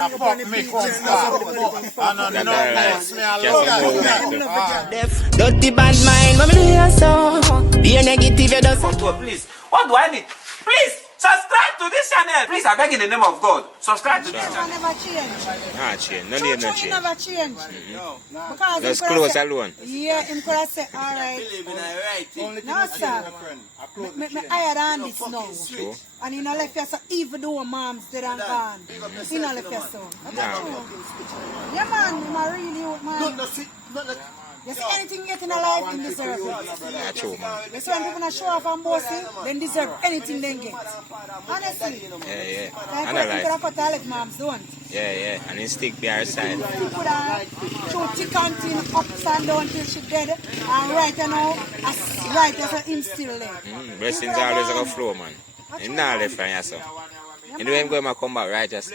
Dirty bad mind, but me do you so. Be negative, you just. Please, what do I need? Please, subscribe to this channel. Please, I beg in the name of God. Subscribe to this channel. Never change. Nah, change. No need no change. Never change. Because Just close alone. Yeah, him could have said, alright. No, sir. Me higher than this now. True. And you know, left you so even though mom's dead and gone. You know, left you so. Yeah, man, you really old man. You see anything you get in a life, you deserve it. Yeah, true, man. You see when people show off and bossy, then deserve anything they get. Honestly. Yeah. Like And what a people life. cut all moms don't. Yeah. And it stick by our side. You could have show thick and thin ups and down till she dead. And right now, as right as him still there. Blessings always like a flow, man. Him not left from yourself. You know him going to come back right just.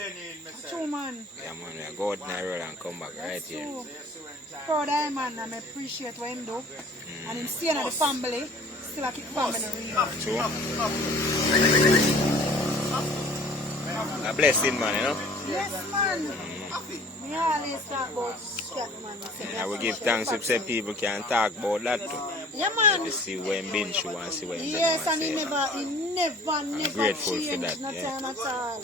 True, man. Yeah, man. We go out in the road and come back right here. True. Proud of him, man, and I appreciate what him do. And him staying at the family, still a keep family real. True. A blessing, man, you know? Yes, man. We always talk about that, man. I will give thanks if say people can talk about that too. Yeah, man. To see when been through and see when Yes, and he never grateful for changed that, no yeah. time at all.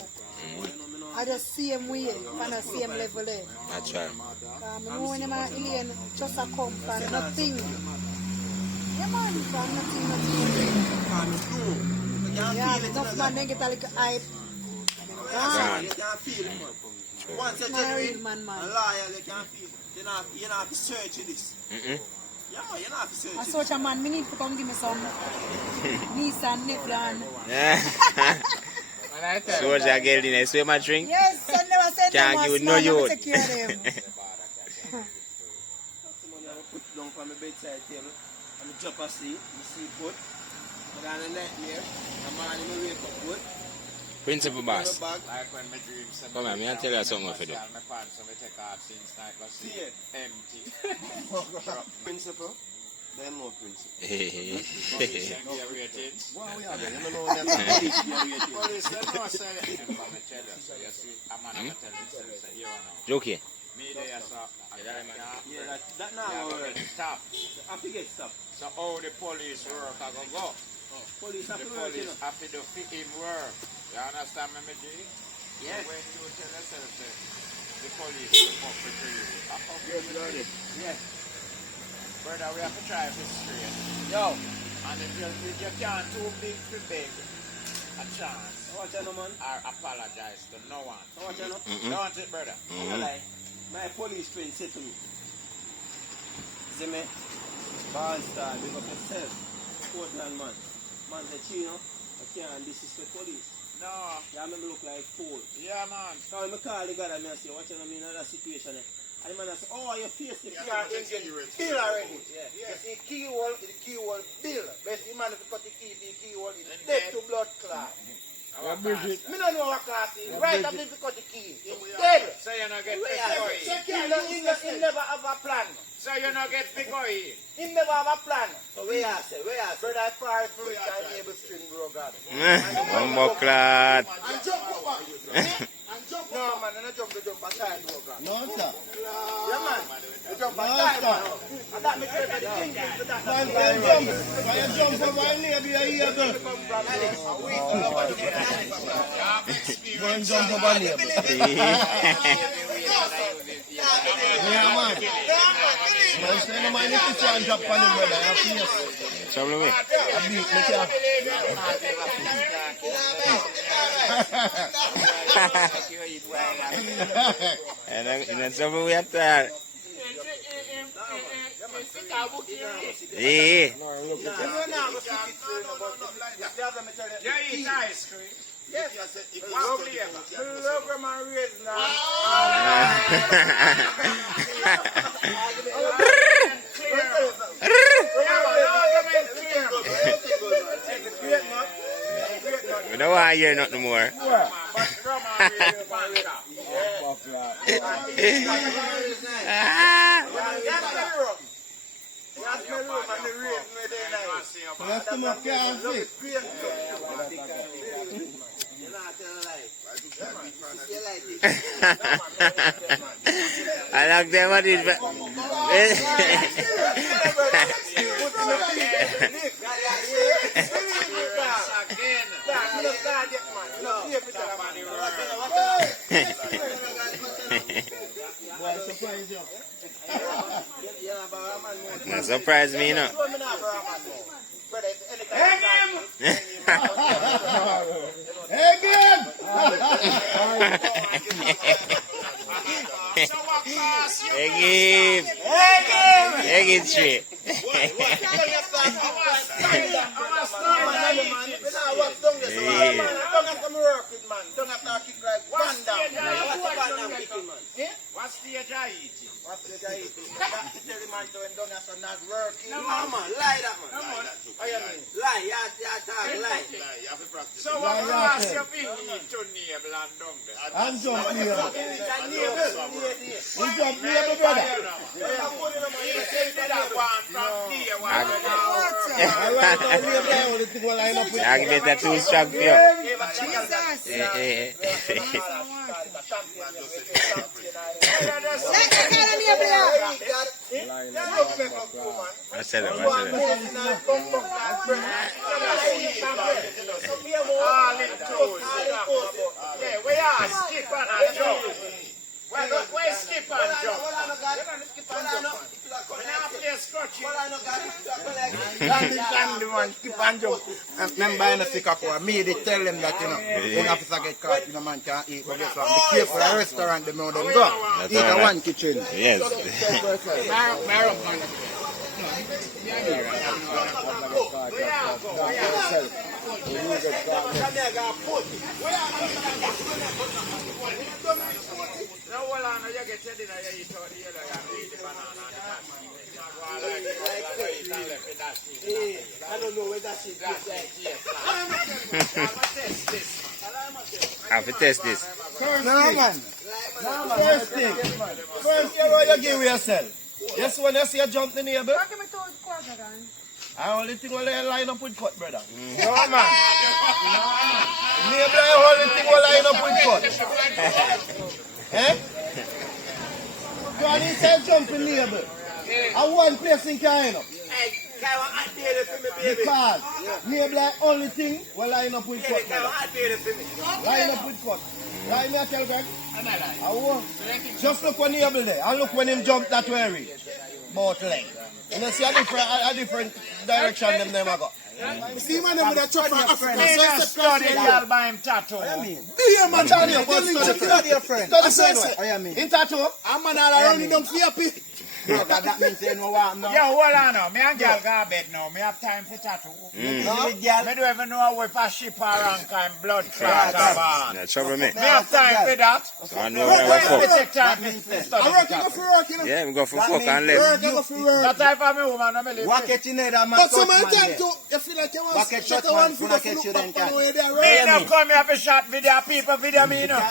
I just see him way, and I see him level there. That's right. I know when him and Elaine just a come from nothing. Yeah, man, from nothing. Yeah, enough man, they get a little hype. Gone. Once you Man, genuine, real man. a liar, you can't feel. You don't have to search this. Yeah, man, you don't have to search I it. such a man, me need to come give me some niece and nephew and... So what you get in there? Swim and drink? Yes, I never said Can't that give was no man, youth. I take care of them. Someone I put down from my bedside table. I'm a drop asleep, you sleep good. I'm going to nightmare. I'm on my wake up good. Principal boss. Bag. Like when my dreams Come on, me and tell you something for you. my pants so I take off since night was See it. empty. Principal. Then no principal. Police and give ratings. What are we having? You don't know them police rating. Police don't know say anything but me tell you. So you see, a man I'm tell you so here and now. Joking. Me there so Yeah, that now yeah, go already. get stopped. I forget stuff. So how the police work I go. Police have The to work, you police know. have to do fit him work. You understand me, G? Yes. When you tell yourself say the police come up with you. I come with you. Yes. Brother, we have to try this straight. Yo. And if you can't too big to beg a chance What you know, man? or apologize to no one. What you know? Don't it, brother? Like, my police friend said to me, see me, Barn Star, big up yourself, Portland man. Man said, Chino, I can't disrespect police. No. Yeah, I make me look like fool. Yeah, man. So I call the guy and I say, what you know mean in that situation? And the man say, oh, your face, the car engine bill already. You see, key hole is the key hole bill. Best the man if you cut the key hole is dead to blood clot. Me don't know what class is. Right up if you cut the key. It's dead. So you not get He never have a plan. So you not get big boy. He never have a plan. So where I say? Brother, as far as we can able string, bro, God. Bumbo clot. And jump over. And jump over. No, man, and jump aside, bro, God. No, sir. Yeah, man. You jump aside, man. And that makes everybody think that. Man, you jump over and lay there here, girl. Go and jump over here. Yeah, man. Man, say no man, if you try and drop on him, brother, I feel Trouble with. I beat me, sir. And then trouble with that. Yeah. You eat ice cream. Yes. What flavor? Love my raisin. We don't want to hear nothing more. I like them what it. Not surprise me, you know. Egg straight. What stage are you eating? What's the guy eating? Tell the man to don't have to not working. No, man, lie that man. How you mean? Lie, you talk lie. You have to practice. So what class you been eat to nibble and dung there? And jump here. We jump here, brother. You said that one from here, one from I get that too strong for you. I said it. Yeah, we are skip and jump. Where skip and jump? Skip and jump. Remember in the sickapure, me they tell them that, you know, when officer get caught, you know, man can't eat, but guess what? Be careful, a restaurant, they know them go. Eat a one kitchen. Yes. No, well, I know you get your dinner, you eat all the yellow, you eat the banana and I don't know where that shit is. I have to test this. No, man. First thing. First, you give yourself. Yes, when you see a jump the neighbor. I only think we'll line up with cut, brother. No, man. Neighbor, I only think we'll line up with cut. Eh? Go on inside jumping neighbor. And one person can line up. Because neighbor, only thing we'll line up with cut. Line up with cut. Right, me I tell Greg? I won't. Just look when neighbor there. And look when him jump that way. Both leg. And you see a different direction them never go. See, man, I'm going to chop for Africa. I study y'all by him tattoo. Yeah, man, study your friend. In tattoo? I'm an around them happy. That means they know what I'm not. Yo, hold on now. Me and girl go bed now. Me have time for tattoo. Me don't even know if a ship or rank and blood clot or bad. No trouble me. Me have time for that. So I know where I Me work. take time for study. I work for work, you know. Yeah, we go for fuck and left. Work for work. That type of me woman, I'm a What catch you there, man? But some of the time, too, you feel like you want What to catch shut shot, one man? for When I the catch you, look then back on where they are. Me not come here for shot video, people video me, you know.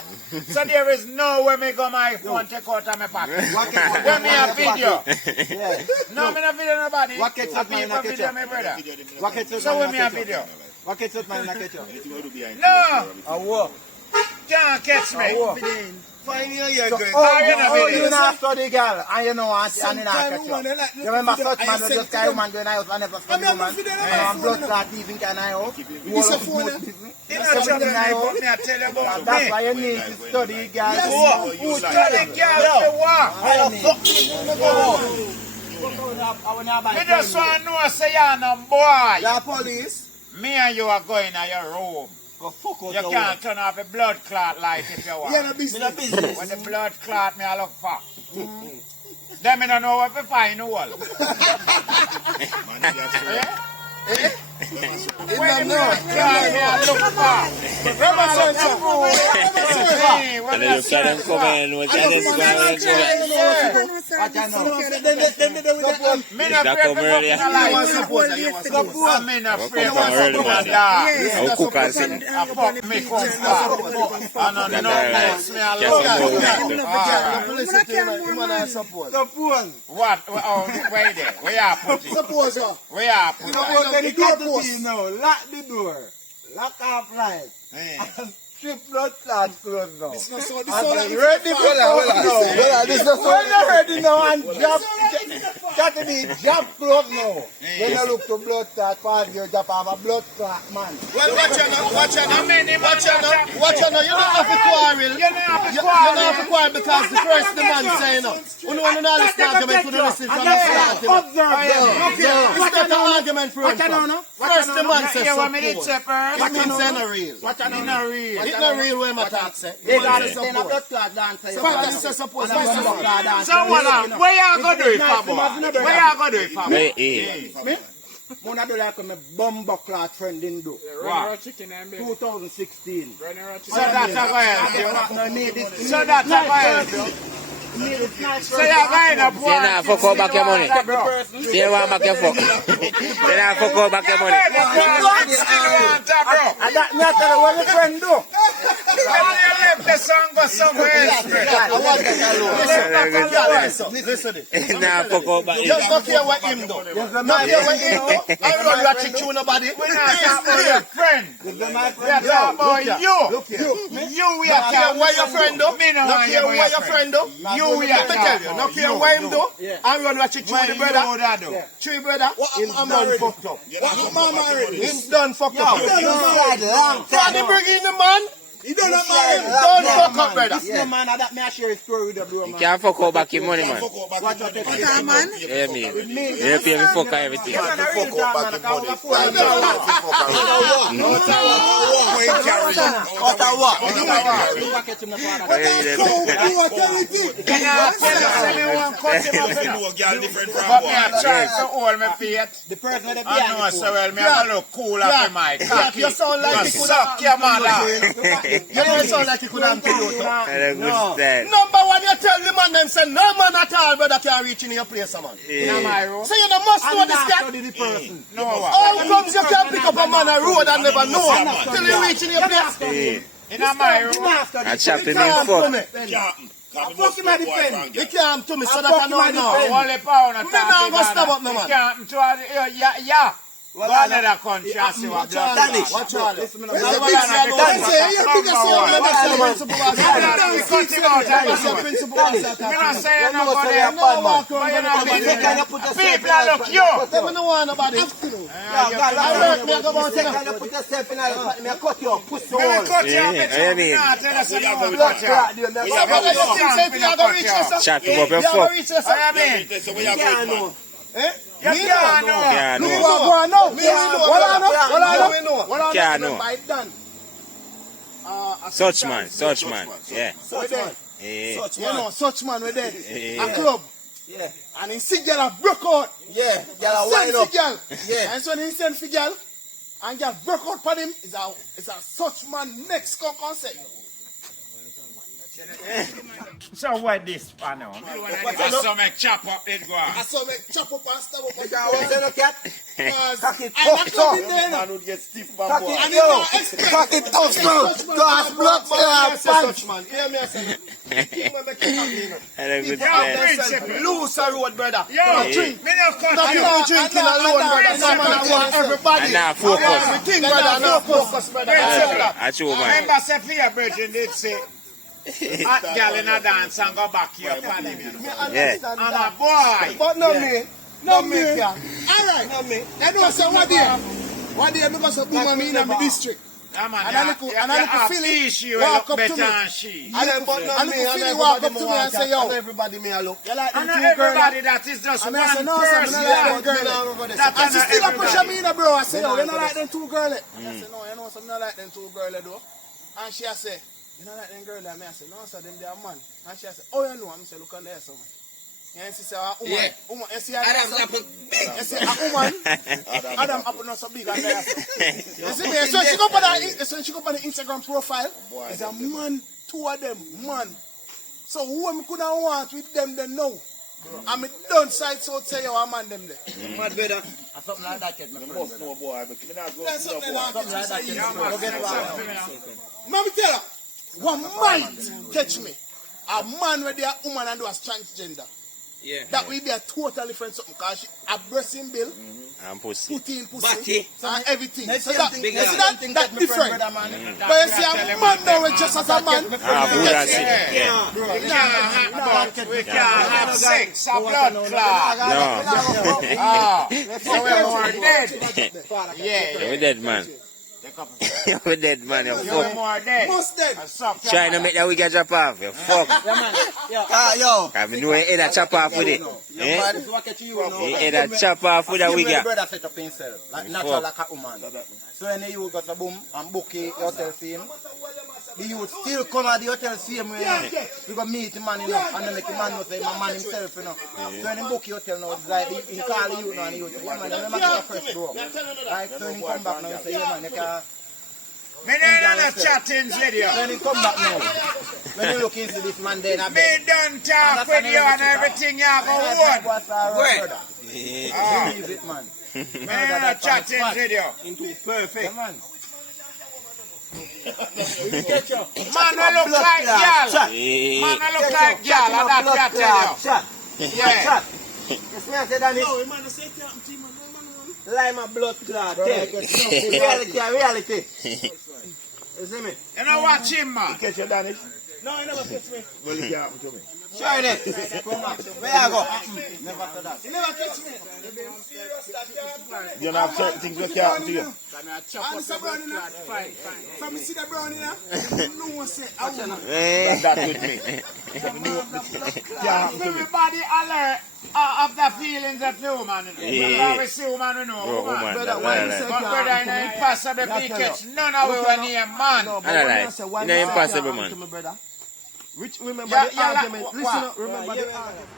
So there is no way me go my phone take out of my pocket. When me a video. No, me not video nobody. What catch shot, man? People video me, brother. What catch shot, So when man? me a video. What catch shot, man? Catch you. No, A what? can't catch me. Fine, you good. Oh, You not study, girl, and you know what? And you not catch you. You remember such man who just carry woman going out and never study woman? And blood clot even can I out? You all of smooth business. You know something I put me, I tell you about That's me. why you need to study, girl. Who study girl for what? Me just want to know say you're no boy. Your police. Me and you are going to your room. Go fuck out You can't turn off a blood clot light if you want. Yeah, no business. When the blood clot me I look for. Then me don't know what to find the wall. When the blood clot me I look for. And then you try them come in with Janice going to Me not afraid to earlier. Me not afraid to die. I'll cook and sit. I fuck me come start. And on no next me alone. What? Oh, where there? Where you put it? Suppose what? Where you put it? Lock the door. Lock off light. strip blood clot clothes now. This is so And ready for now. This is so When you're ready now and job, got to be job clothes now. When you look to blood clot, pass your job have a blood clot, man. Well, watch out now. Watch out now. Watch out now, you don't have to quarrel. You don't have to quarrel because the first the man saying no. You know when all this argument to the listen from the start. It's not an argument for him. First the man says support. It means it's not real. It's not real when my talk say. They got it in a blood clot dance. Someone, where you going to do it, Pablo? Where you going to do it, Pablo? Me? Mona do like my bumbo clot friend in do. What? 2016. So that's a go So that's a go So you're going to Say now, fuck out back your money. Say you want back your fuck. Say now, fuck out back your money. And that me tell you what my friend do. When you left the song go somewhere else. I want that alone. Listen to this. Now, fuck out back. Just don't care what him do. Don't care what him do. I don't want to chew nobody. We're not talking about your friend. We're talking about you. Look here. You we Don't are care talking what your friend do. Me no Don't want care you what your friend do. You we are Let me tell you. talking Don't care what him do. I run what you chew the brother. Chew the brother. Him done fucked up. What mama already? Him done fucked up. Can he bring in the man? He don't have my Done fuck up, brother. This no man that me I share a story with the bro You man. can't fuck out back your money, man. What man? Yeah, me. You pay me fuck out everything. The person with the I know so well, me have a look cool up in my cocky. You sound like you could Suck your mother. You don't sound like you could have killed you. That's a good style. Number one, you tell the man them say no man at all, brother, can reach in your place, man. Yeah. So you know, must know this guy. No what? How comes you can pick up a man on road and never know till he reach in your place? In my room. I chopped him in fuck. Fuck him at the pen. You can't to me so that I know. Only pound a Me now go stop up, no man. can't to yeah. Go another country and see what blood clot. Watch all this. Number one. Me not say nobody. People are look you. Them no want nobody. I work me go about take. Put yourself in a me cut you pussy Me hole. cut you. Yeah, I mean. Nah, tell us about cut you. Somebody you think say you go reach this? Chop him up your You go fuck. reach this? I mean, Yeah, no. you can't know. Yeah, Look no. what I know. What I know. What I Yeah, know. no. By done. Such man. Yeah. We there. Yeah. You know, such man we there. Yeah. A club. Yeah. And he see girl a broke out. Yeah. Y'all Send wind for up. girl. Yeah. And so he send for girl. And girl broke out for him. It's a such man next concert. So what this for now? I saw me chop up it go. I saw me chop up and stab up. What's that, cat? Because it I fucked come up. in there now. Man would get stiff Cock bamboo. it, And yo. he expect Cock it tough, bro. God's blood, pants. pants. Such man. Hear me I say. King will make it happen. That's a good People style. have themselves loose a road, brother. Yo, Don't drink. me no cut Not you. you drinking alone, brother. No man I want everybody. And now focus. Everything, brother. No focus, brother. I show man. Remember, say for your virgin did say, hot girl in a dance and go back here upon him. You know. Understand I'm that. a boy. But no me. No me. All right. I know say what day. One day because of boom me in my district. I'm And I look feel it, walk up to better me. than she. I look feel it, walk up to me and say, yo. Everybody me a look. You like And them not two girls? everybody that is just And one I say, no, person. sir, I don't like them girls. That's And she not still a pressure everybody. me in the bro. I say, yo, you don't like them two girls. And I say, no, you know something, I like them two girls though. And she a say, you don't like them girls. And I say, no, sir, them they are man. And she a say, oh, you know. I say, look on there, son. And she say, woman, you see, Adam's apple big. you see, a woman, Adam apple not so big on there. You see me? So she go on the Instagram profile. It's a man, two of them, man. So who am couldn't want with them then now? I'm done side so say you a man them there. Mad brother. Something like that, my friend. That's something like that. Yeah, Let me tell her, one might catch me. A man where they are woman and do a transgender. Yeah. That will be a totally different something because she a breasting bill, And pussy. put in pussy, Batty. and everything. Let's So see that, something you see that- that different. But you see a man now with just as a man. Buddha see. Yeah. We can't have sex, a blood clot. No. So we're more dead. Yeah. You're dead, man. You're dead, man. You're You're fuck. more dead. Most dead. Trying to make that wig drop off. You fuck. Yo. I mean, you ain't a chop off with it. Eh? Man, what can you know? You ain't a chop off with that wig. My brother set up himself, like natural like a woman. So when the youth got a boom and book the hotel for him, the youth still come at the hotel same way. We go meet the man, you know, and then make the man know say my man himself, you know. So when he book the hotel now, it's like he call the youth now and the youth say, yeah man, remember to fresh bro. Like so when he come back now, he say, yeah man, you can. Me don't know chattings with you. When he come back now, when you look into this man then I Me bet. done talk with you and everything you have a word. Where? Ah. Leave it man. Me don't know chattings with you. Into perfect. Yeah, man. Man, I look like y'all. Man, I look like y'all, and that's what I tell you. Yeah. Yes, me I said that. No, man, I say it to him, man. Like my blood clot. Reality. You see me? You know watch him, man. Catch your Danish? No, he never catch me. Well, you can't happen to me. Try it. Where I go? Never said that. He never catch me. You know certain things that can't happen to you. And it's a brown in there. From me see the brown in there, no one say, I will not. That with me. Can't happen to me. Everybody alert of the feelings of human. Because we see woman, we know woman. Brother, why you say But brother, it's not impossible to catch none of we when he a man. I don't lie. It's not impossible, man. Remember Yeah, the yeah, argument. like- Listen up, remember the argument.